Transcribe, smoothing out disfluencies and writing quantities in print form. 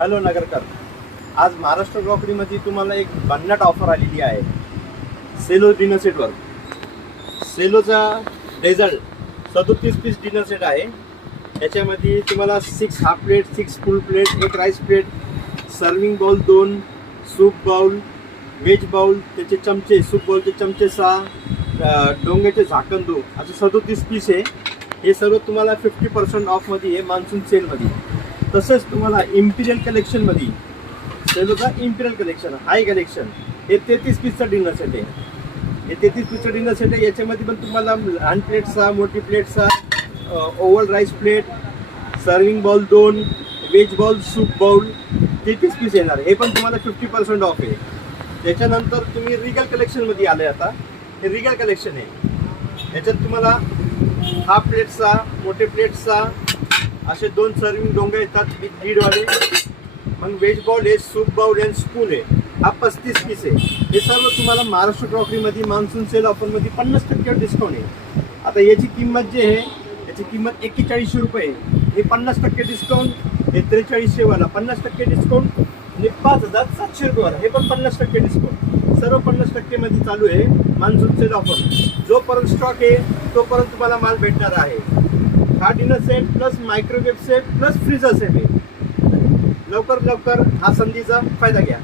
Hello Nagarkar, आज महाराष्ट्र क्रॉकरीमध्ये तुम्हाला एक भन्नाट ऑफर आलेली आहे. सेलो डिनर सेटवर. सेलोचा डेझर्ट 37 पीस डिनर सेट आहे. याच्यामध्ये तुम्हाला 6 half plate, 6 full plate, 1 rice plate, serving bowl 2, soup bowl, veg bowl, त्याचे चमचे, सूप बाउलचे चमचे 6, डोंग्याचे झाकण 2, असं 37 पीस आहे. हे सर्व तुम्हाला 50% ऑफमध्ये आहे मान्सून सेलमध्ये. तसंच तुम्हाला इम्पिरियल कलेक्शनमध्ये, सेलोचा इम्पिरियल कलेक्शन, हाय कलेक्शन, हे 33 पीसचा डिनर सेट आहे. हे 33 पीसचा डिनर सेट आहे. याच्यामध्ये पण तुम्हाला लहान प्लेट्सचा, मोठी प्लेट्सचा, oval rice plate, serving bowl 2, veg bowl, soup bowl, 33 piece येणार. हे पण तुम्हाला 50% ऑफ आहे. त्याच्यानंतर तुम्ही रिगल कलेक्शनमध्ये आले. आता हे रिगल कलेक्शन आहे. याच्यात तुम्हाला हाफ प्लेट्सचा, मोठे प्लेट्सचा असे 2 सर्विंग डोंगे येतात, दीडवाले. मग व्हेज बाउल आहे, सूप बाउल आहे, स्पून आहे. हा 35 पीस आहे. हे सर्व तुम्हाला महाराष्ट्र क्रॉकरीमध्ये मान्सून सेल ऑफरमध्ये 50% डिस्काउंट आहे. आता याची किंमत जी आहे, याची किंमत 4100 रुपये आहे. हे 50% डिस्काउंट, हे 4300वाला 50% डिस्काउंट आणि 5700 रुपयेवाला हे पण 50% डिस्काउंट. सर्व 50% मध्ये चालू आहे मान्सून सेल ऑफर. जोपर्यंत स्टॉक आहे तोपर्यंत तुम्हाला माल भेटणार आहे. हा dinner set plus microwave set plus freezer set आहे. लवकर हा संधीचा फायदा घ्या.